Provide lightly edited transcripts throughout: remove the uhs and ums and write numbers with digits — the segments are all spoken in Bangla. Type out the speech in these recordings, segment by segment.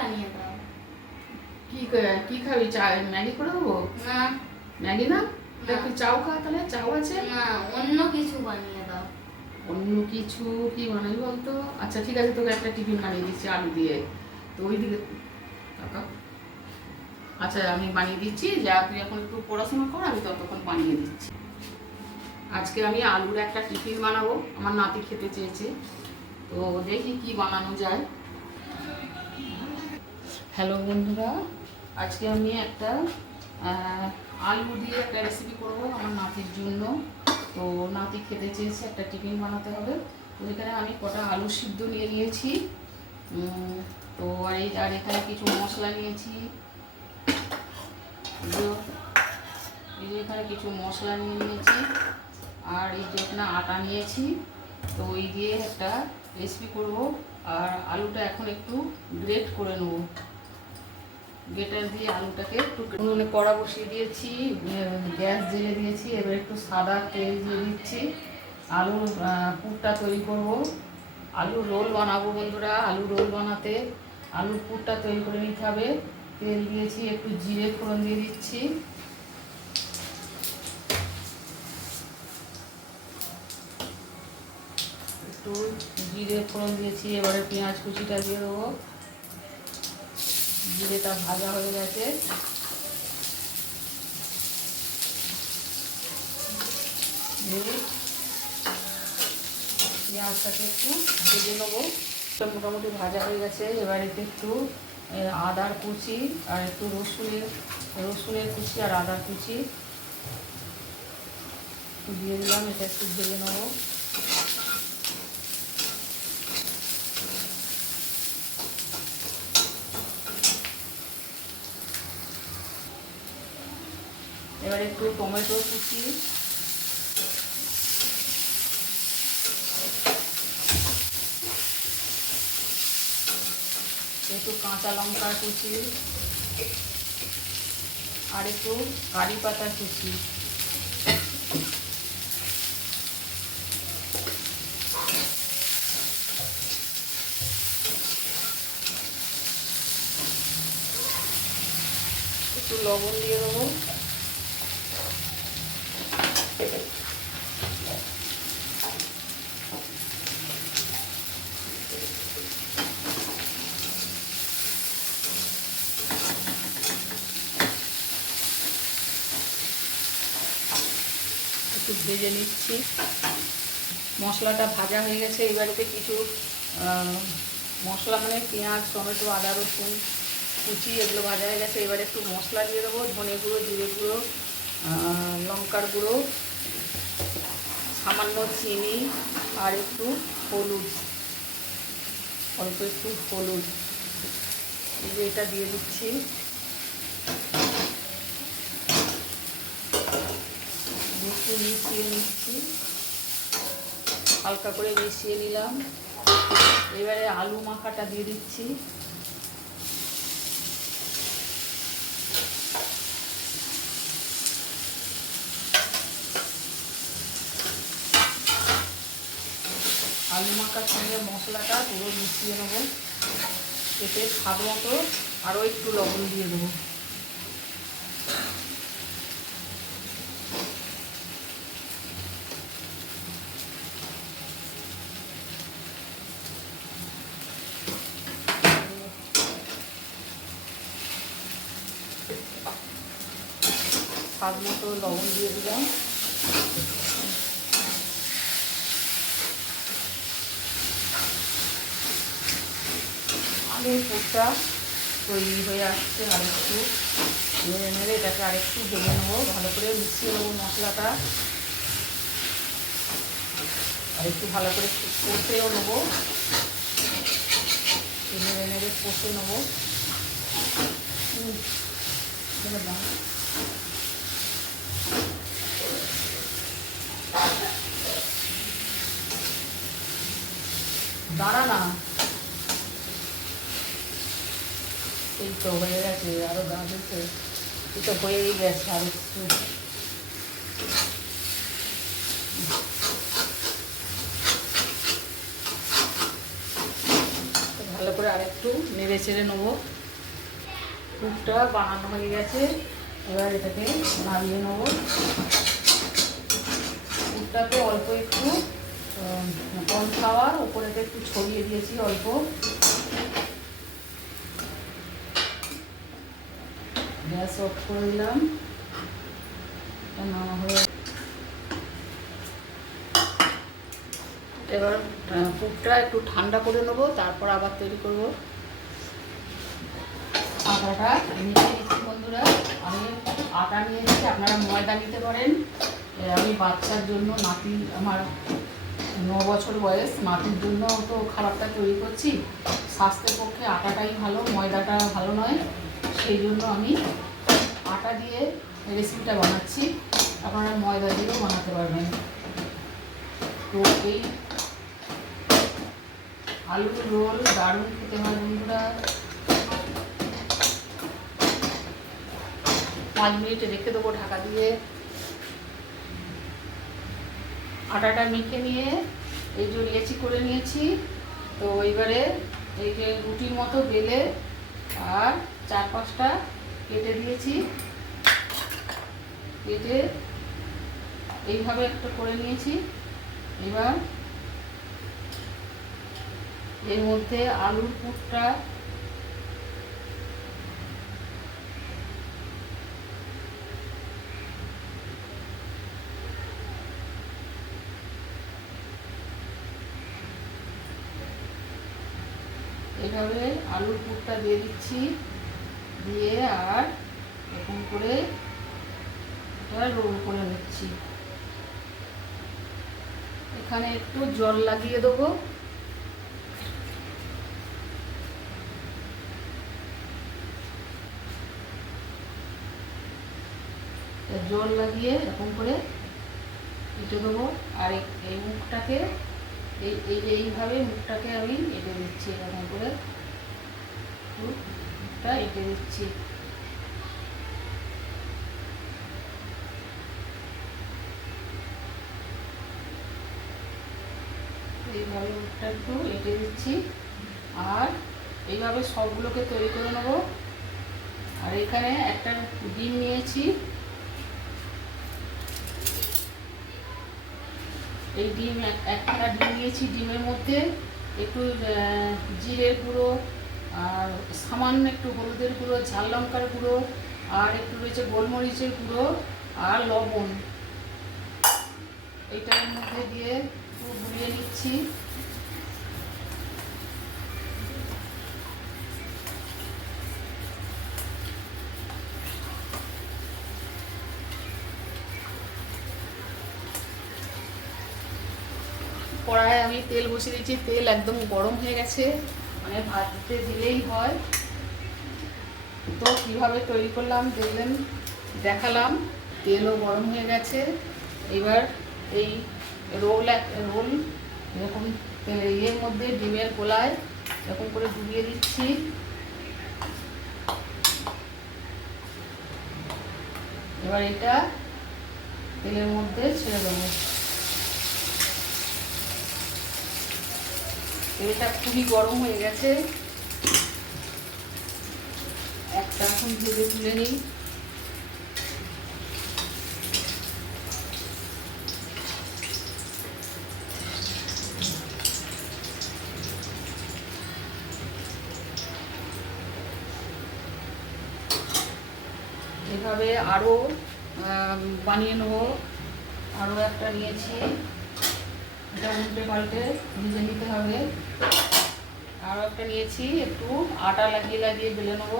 বানিয়ে দাও। কি খাবি? চা ম্যাগি করে দেবো? না ম্যাগি না, না একটু চাও খা তাহলে। চাও আছে? না, অন্য কিছু বানিয়ে দাও। অন্য কিছু কি বানাই বলতো? আচ্ছা ঠিক আছে, তোকে একটা টিফিন বানিয়ে দিচ্ছি আলু দিয়ে। তো ওই দিকে টাকা। আচ্ছা আমি বানিয়ে দিচ্ছি, যা তুই এখন একটু পড়াশোনা কর, আমি ততক্ষণ বানিয়ে দিচ্ছি। আজকে আমি আলুর একটা টিফিন বানাবো, আমার নাতি খেতে চেয়েছে। তো দেখি কি বানানো যায়। হ্যালো বন্ধুরা, আজকে আমি একটা আলু দিয়ে একটা রেসিপি করব আমার নাতির জন্য। তো নাতি খেতে চেয়েছে, একটা টিফিন বানাতে হবে। তো এখানে আমি কটা আলু সিদ্ধ নিয়ে নিয়েছি। তো আর এখানে কিছু মশলা নিয়েছি। এই যে এখানে কিছু মশলা নিয়ে নিয়েছি, আর এই যে এখানে আটা নিয়েছি। তো ওই দিয়ে একটা রেসিপি করব। আর আলুটা এখন একটু গ্রেট করে নেব। গ্রেটার দিয়ে আলুটাকে একটু কড়া বসিয়ে দিয়েছি, গ্যাস জ্বেলে দিয়েছি। এবার একটু সাদা তেল দিয়ে দিচ্ছি। আলুর পুরটা তৈরি করব। আলুর রোল বানাবো বন্ধুরা। আলু রোল বানাতে আলুর পুরটা তৈরি করে নিতে হবে। তেল দিয়েছি, একটু জিরে ফোড়ন দিয়ে দিচ্ছি। একটু জিরে ফোড়ন দিয়েছি, এবারে পেঁয়াজ কুচিটা দিয়ে দেবো। জিরেটা ভাজা হয়ে গেছে, পেঁয়াজটাকে একটু ভেজে নেবো। মোটামুটি ভাজা হয়ে গেছে। এবার এতে একটু আদার কুচি আর একটু রসুনের কুচি আর আদার কুচি একটু দিয়ে দিলাম। এটা একটু ভেজে নেবো। এবার একটু টমেটো কুচি, একটু কাঁচা লঙ্কার কুচি আর একটু কারি পাতা কুচি। একটু লবণ দিয়ে দেবো। একটু ভেজে নিচ্ছি। মশলাটা ভাজা হয়ে গেছে। এবারেতে কিছু মশলা মানে পেঁয়াজ, টমেটো, আদা, রসুন কুচি এগুলো ভাজা হয়ে গেছে। এবার একটু মশলা দিয়ে দেবো। ধনে গুঁড়ো, জিরে গুঁড়ো, লঙ্কার গুঁড়ো, সামান্য চিনি আর একটু হলুদ, অল্প একটু হলুদ। এই যে এটা দিয়ে দিচ্ছি। একটু মিশিয়ে নিচ্ছি, হালকা করে মিশিয়ে নিলাম। এবারে আলু মাখাটা দিয়ে দিচ্ছি। আলু মাখার সঙ্গে মশলাটা পুরো মিশিয়ে নেবো। এতে স্বাদ মতো আরও একটু লবণ দিয়ে দেবো। স্বাদ মতো লবণ দিয়ে দিলাম। আলুর পুরটা তৈরি হয়ে আসছে। আরেকটু নেড়ে নেড়ে এটাকে আরেকটু ভেজে নেবো, ভালো করে মিশিয়ে নেবো মশলাটা। আরেকটু ভালো করে কষেও নেবো, নেড়ে নেড়ে কষে নেবো। দাঁড়া না, এই তো হয়ে গেছে। আরো দাঁড়িয়েছে, এই তো হয়েই গেছে। আর একটু ভালো করে আরেকটু নেড়ে চেড়ে নেবো। পুরটা বানানো হয়ে গেছে, এবার এটাকে নামিয়ে নেবো। পুরটাকে অল্প একটু কর্নফ্লাওয়ার ওপরেতে একটু ছড়িয়ে দিয়েছি অল্প। গ্যাস অফ করে দিলাম। এবার পুরটা একটু ঠান্ডা করে নেবো, তারপর আবার তৈরি করব। আটাটা নিয়ে নিচ্ছি বন্ধুরা, আমি আটা নিয়ে নিচ্ছি, আপনারা ময়দা নিতে পারেন। আমি বাচ্চার জন্য, নাতি আমার 9 বছর বয়স, নাতির জন্য তো খাবারটা তৈরি করছি। স্বাস্থ্যের পক্ষে আটাটাই ভালো, ময়দাটা ভালো নয়। সেই জন্য আমি আটা দিয়ে রেসিপিটা বানাচ্ছি, আপনারা ময়দা দিয়েও বানাতে পারবেন। তো এই আলুর রোল দারুণ খেতে হয় বন্ধুরা। 5 মিনিট রেখে দেবো ঢাকা দিয়ে। আটাটা মেখে নিয়ে এই যে লেচি করে নিয়েছি, তো এইবারে এই যে রুটির মতো বেলে আর 4-5টা কেটে দিয়েছি। কেটে এইভাবে একটা করে নিয়েছি। এবার এর মধ্যে আলুর পুরটা এইভাবে আলুর পুরটা দিয়ে দিচ্ছি, দিয়ে আর এরকম করে রোল করে নিচ্ছি। এখানে একটু জল লাগিয়ে দেবো। জল লাগিয়ে এরকম করে এঁটে দেবো। আর এই মুখটাকে এইভাবে মুখটাকে আমি এঁটে দিচ্ছি, এরকম করে মুখটা এঁটে দিচ্ছি। এইভাবে মুখটা একটু এঁটে দিচ্ছি, আর এইভাবে সবগুলোকে তৈরি করে নেবো। আর এখানে একটা ডিম নিয়েছি, এই ডিম একটা ডিম নিয়েছি। ডিমের মধ্যে একটু জিরের গুঁড়ো, আর সামান্য একটু হলুদের গুঁড়ো, ঝাল লঙ্কার গুঁড়ো, আর একটু রয়েছে গোলমরিচের গুঁড়ো আর লবণ। এইটার মধ্যে দিয়ে একটু গুলিয়ে নিচ্ছি। কড়াইয়ে আমি তেল বসিয়ে দিয়েছি, তেল একদম গরম হয়ে গেছে, মানে ভাজতে দিলেই হয়। তো কীভাবে তৈরি করলাম দেখলেন, দেখালাম। তেলও গরম হয়ে গেছে। এবার এই রোল এরকম ইয়ের মধ্যে ডিমের গোলায় এরকম করে ডুবিয়ে দিচ্ছি। এবার এটা তেলের মধ্যে ছেড়ে দেবো। তেলটা খুবই গরম হয়ে গেছে, একটা এখন ভেজে তুলে নিই। এভাবে আরও বানিয়ে নেবো। আরও একটা নিয়েছি, এটা উল্টে পাল্টে ভেজে নিতে হবে। আরও একটা নিয়েছি, একটু আটা লাগিয়ে লাগিয়ে বেলে নেবো।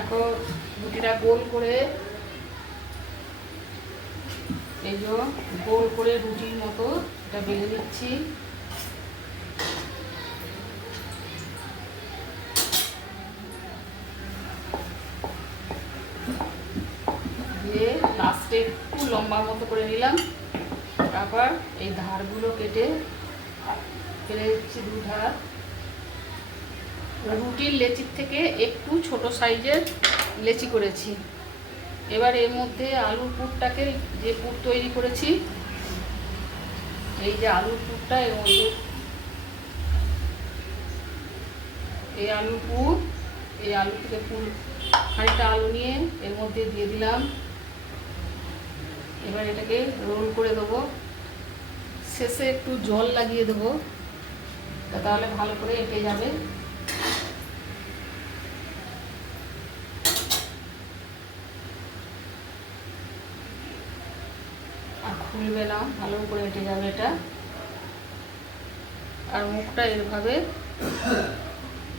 এখন রুটিটা গোল করে, এই যে গোল করে রুটির মতো এটা বেলে নিচ্ছি। দিয়ে লাস্টে একটু লম্বা মতো করে নিলাম। তারপর এই ধারগুলো কেটে ফেলে দিচ্ছি, 2 ধার। রুটির লেচির থেকে একটু ছোট সাইজের লেচি করেছি। এবার এর মধ্যে আলুর পুরটাকে, যে পুর তৈরি করেছি, এই যে আলুর পুরটা এর মধ্যে, এই আলুর পুর, এই আলু থেকে পুর খানিকটা আলু নিয়ে এর মধ্যে দিয়ে দিলাম। এবার এটাকে রোল করে দেবো। শেষে একটু জল লাগিয়ে দেবো, তাহলে ভালো করে এঁটে যাবে। আর খুলবে না, ভালো করে এঁটে যাবে এটা। আর মুখটা এভাবে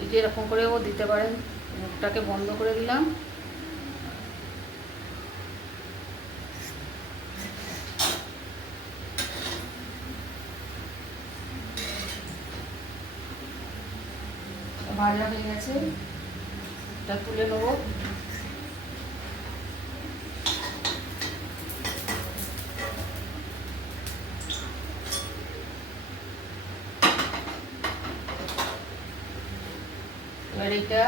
এই যে এরকম করেও দিতে পারেন। মুখটাকে বন্ধ করে দিলাম। ভাজা হয়ে গেছে, এটা তুলে নেবো। এবার এটা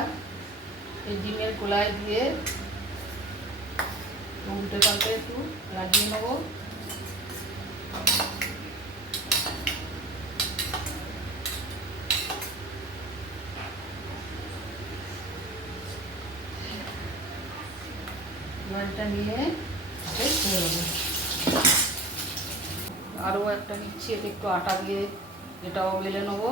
এই ডিমের গোলায় দিয়ে উল্টে পাল্টে একটু লাগিয়ে নেবো। এবার এটা নিয়ে ছেড়ে দেবো। আরও একটা নিচ্ছি, এতে একটু আটা দিয়ে এটাও বেলে নেবো।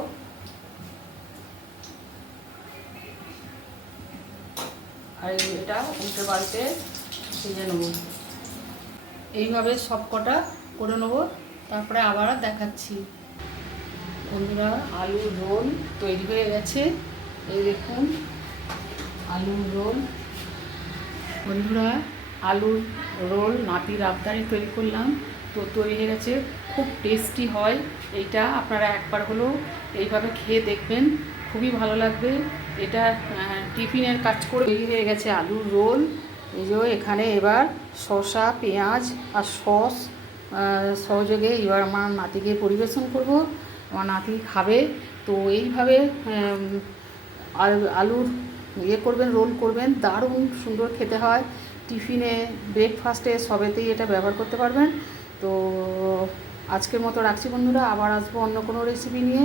আর এটা উল্টে পাল্টে ভেজে নেবো। এইভাবে সব কটা করে নেবো, তারপরে আবার দেখাচ্ছি। বন্ধুরা, আলুর রোল তৈরি হয়ে গেছে। এই দেখুন আলুর রোল। বন্ধুরা, আলুর রোল নাতির আবদারে তৈরি করলাম, তো তৈরি হয়ে গেছে। খুব টেস্টি হয় এইটা। আপনারা একবার হলেও এইভাবে খেয়ে দেখবেন, খুবই ভালো লাগবে। এটা টিফিনের কাজ করে তৈরি হয়ে গেছে আলুর রোল। এই যে এখানে এবার শসা, পেঁয়াজ আর সস সহযোগে এবার আমার নাতিকে পরিবেশন করব। আমার নাতি খাবে। তো এইভাবে আলুর করবেন, রোল করবেন, দারুণ সুন্দর খেতে হয়। টিফিনে, ব্রেকফাস্টে সবেতেই এটা ব্যবহার করতে পারবেন। তো আজকের মতো রাখছি বন্ধুরা, আবার আসবো অন্য কোনো রেসিপি নিয়ে।